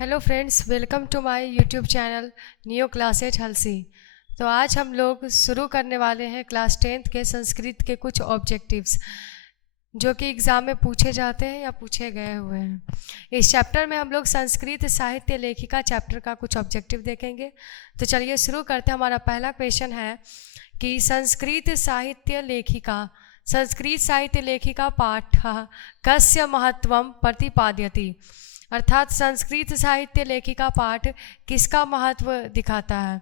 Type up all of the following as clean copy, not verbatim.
Hello friends, welcome to my YouTube channel new class at Halsey. तो आज हम लोग शुरू करने वाले हैं क्लास 10th के संस्कृत के कुछ ऑब्जेक्टिव्स जो कि एग्ज़ाम में पूछे जाते हैं या पूछे गए हुए हैं। इस चैप्टर में हम लोग संस्कृत साहित्य लेखिका चैप्टर का कुछ ऑब्जेक्टिव देखेंगे। तो चलिए शुरू करते हैं। हमारा पहला क्वेश्चन है कि संस्कृत साहित्य लेखिका पाठ कस्य महत्वं प्रतिपाद्यति, अर्थात संस्कृत साहित्य लेखिका पाठ किसका महत्व दिखाता है।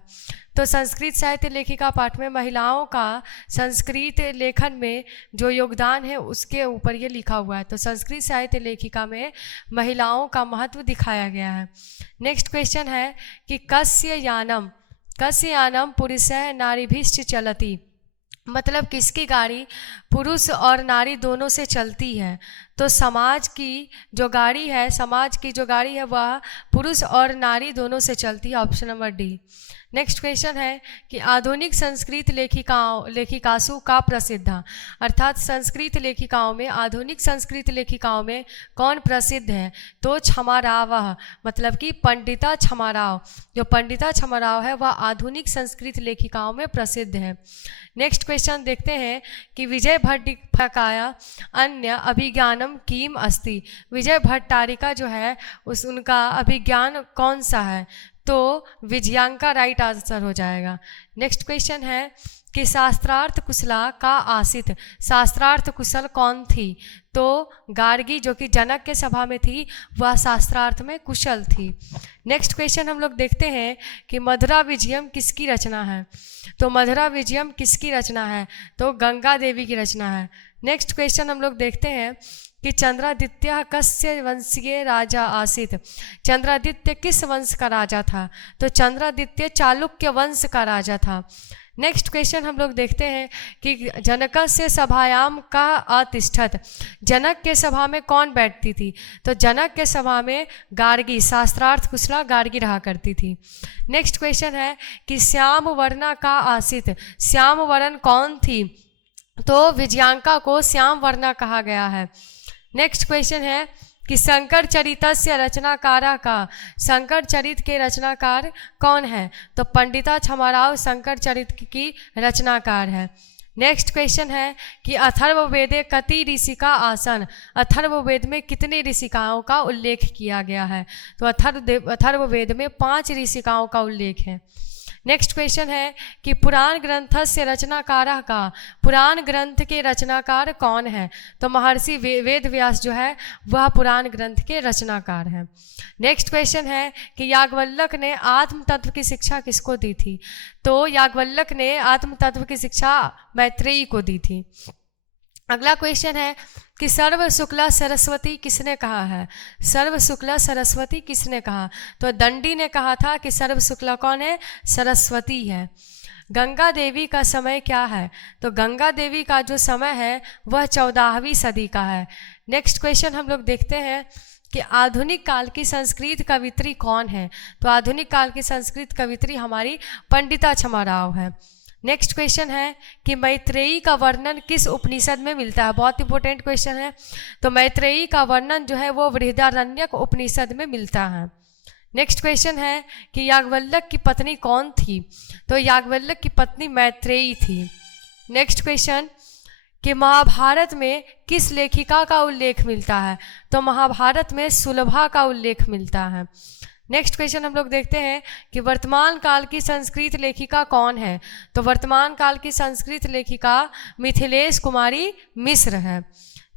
तो संस्कृत साहित्य लेखिका पाठ में महिलाओं का संस्कृत लेखन में जो योगदान है उसके ऊपर ये लिखा हुआ है। तो संस्कृत साहित्य लेखिका में महिलाओं का महत्व दिखाया गया है। नेक्स्ट क्वेश्चन है कि कस्य यानम पुरुषः नारीभिश्च चलति, मतलब किसकी गाड़ी पुरुष और नारी दोनों से चलती है। तो समाज की जो गाड़ी है वह पुरुष और नारी दोनों से चलती है। Option number D. Next question है कि आधुनिक संस्कृत लेखिकासु का प्रसिद्ध, अर्थात संस्कृत लेखिकाओं में आधुनिक संस्कृत लेखिकाओं में कौन प्रसिद्ध है। तो छमाराव, मतलब कि पंडिता छमाराव, जो पंडिता छमाराव है वह आधुनिक संस्कृत लेखिकाओं में प्रसिद्ध है। नेक्स्ट क्वेश्चन देखते हैं कि विजय भट्टारिका अन्य अभिज्ञानम किम अस्ति, विजय भट्टारिका जो है उनका अभिज्ञान कौन सा है। तो विजयांका राइट आंसर हो जाएगा। नेक्स्ट क्वेश्चन है कि शास्त्रार्थ कुशला का आसित, शास्त्रार्थ कुशल कौन थी। तो गार्गी जो कि जनक के सभा में थी वह शास्त्रार्थ में कुशल थी। नेक्स्ट क्वेश्चन हम लोग देखते हैं कि मधुरा विजयम किसकी रचना है। तो मधुरा विजयम किसकी रचना है। तो गंगा देवी की रचना है। नेक्स्ट क्वेश्चन हम लोग देखते हैं कि चंद्रादित्य कस्य वंशीय राजा आसित, चंद्रादित्य किस वंश का राजा था। तो चंद्रादित्य चालुक्य वंश का राजा था। नेक्स्ट क्वेश्चन हम लोग देखते हैं कि जनकस्य सभायाम का अतिष्ठत, जनक के सभा में कौन बैठती थी। तो जनक के सभा में गार्गी, शास्त्रार्थ कुशला गार्गी रहा करती थी। नेक्स्ट क्वेश्चन है कि श्याम वर्णा का आसित, श्याम वर्ण कौन थी। तो विजयांका को श्याम वर्णा कहा गया है। नेक्स्ट क्वेश्चन है कि शंकर चरितस्य रचनाकारा का, शंकर चरित के रचनाकार कौन है। तो पंडिता छमाराव शंकर चरित की रचनाकार है। नेक्स्ट क्वेश्चन है कि अथर्ववेदे कति ऋषिका आसन, अथर्ववेद में कितने ऋषिकाओं का उल्लेख किया गया है। तो अथर्ववेद में 5 ऋषिकाओं का उल्लेख है। नेक्स्ट क्वेश्चन है कि पुराण ग्रंथ से रचनाकार का, पुराण ग्रंथ के रचनाकार कौन है। तो महर्षि वेद व्यास जो है वह पुराण ग्रंथ के रचनाकार हैं। नेक्स्ट क्वेश्चन है कि याज्ञवल्क्य ने आत्म तत्व की शिक्षा किसको दी थी। तो याज्ञवल्क्य ने आत्म तत्व की शिक्षा मैत्रेयी को दी थी। अगला क्वेश्चन है कि सर्व शुक्ला सरस्वती किसने कहा है। सर्व शुक्ला सरस्वती किसने कहा। तो दंडी ने कहा था कि सर्व शुक्ला कौन है, सरस्वती है। गंगा देवी का समय क्या है। तो गंगा देवी का जो समय है वह 14वीं सदी का है। नेक्स्ट क्वेश्चन हम लोग देखते हैं कि आधुनिक काल की संस्कृत कवित्री कौन है। तो आधुनिक काल की संस्कृत कवित्री हमारी पंडिता छमाराव है। नेक्स्ट क्वेश्चन है कि मैत्रेयी का वर्णन किस उपनिषद में मिलता है। बहुत इंपॉर्टेंट क्वेश्चन है। तो मैत्रेयी का वर्णन जो है वो बृहदारण्यक उपनिषद में मिलता है। नेक्स्ट क्वेश्चन है कि याज्ञवल्क्य की पत्नी कौन थी। तो याज्ञवल्क्य की पत्नी मैत्रेयी थी। नेक्स्ट क्वेश्चन कि महाभारत में किस लेखिका का उल्लेख मिलता है। तो महाभारत में सुलभा का उल्लेख मिलता है। नेक्स्ट क्वेश्चन हम लोग देखते हैं कि वर्तमान काल की संस्कृत लेखिका कौन है। तो वर्तमान काल की संस्कृत लेखिका मिथिलेश कुमारी मिश्र है।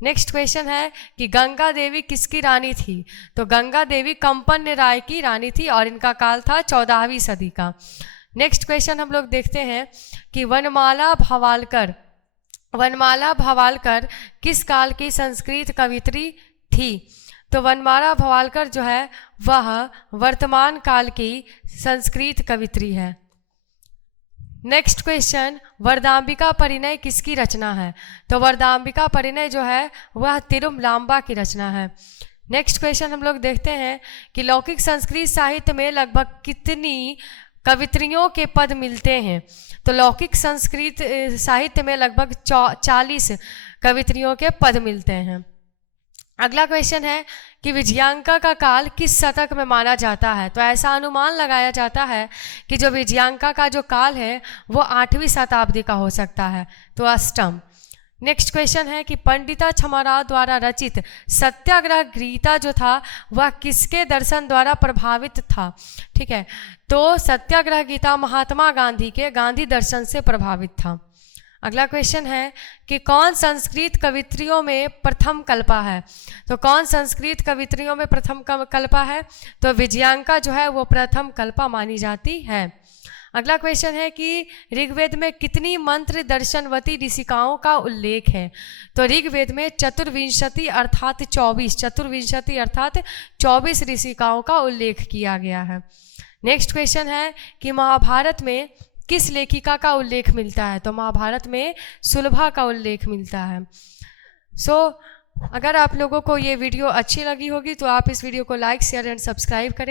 नेक्स्ट क्वेश्चन है कि गंगा देवी किसकी रानी थी। तो गंगा देवी कंपन राय की रानी थी और इनका काल था 14वीं सदी का। नेक्स्ट क्वेश्चन हम लोग देखते हैं कि वनमाला भवालकर किस काल की संस्कृत कवित्री थी। तो वनमाला भवालकर जो है वह वर्तमान काल की संस्कृत कवित्री है। नेक्स्ट क्वेश्चन, वरदाम्बिका परिणय किसकी रचना है। तो वरदाम्बिका परिणय जो है वह तिरुमलांबा की रचना है। नेक्स्ट क्वेश्चन हम लोग देखते हैं कि लौकिक संस्कृत साहित्य में लगभग कितनी कवित्रियों के पद मिलते हैं। तो लौकिक संस्कृत साहित्य में लगभग 40 कवित्रियों के पद मिलते हैं। अगला क्वेश्चन है कि विजयांका का काल किस शतक में माना जाता है। तो ऐसा अनुमान लगाया जाता है कि जो विजयांका का जो काल है वो 8वीं शताब्दी का हो सकता है, तो अष्टम। नेक्स्ट क्वेश्चन है कि पंडिता छमाराव द्वारा रचित सत्याग्रह गीता जो था वह किसके दर्शन द्वारा प्रभावित था। ठीक है, तो सत्याग्रह गीता महात्मा गांधी के गांधी दर्शन से प्रभावित था। अगला क्वेश्चन है कि कौन संस्कृत कवित्रियों में प्रथम कल्पा है। तो कौन संस्कृत कवित्रियों में प्रथम कल्पा है, तो विजयांका जो है वो प्रथम कल्पा मानी जाती है। अगला क्वेश्चन है कि ऋग्वेद में कितनी मंत्र दर्शनवती ऋषिकाओं का उल्लेख है। तो ऋग्वेद में चतुर्विंशति अर्थात 24 ऋषिकाओं का उल्लेख किया गया है। नेक्स्ट क्वेश्चन है कि महाभारत में किस लेखिका का उल्लेख मिलता है। तो महाभारत में सुलभा का उल्लेख मिलता है। अगर आप लोगों को ये वीडियो अच्छी लगी होगी तो आप इस वीडियो को लाइक, शेयर एंड सब्सक्राइब करें।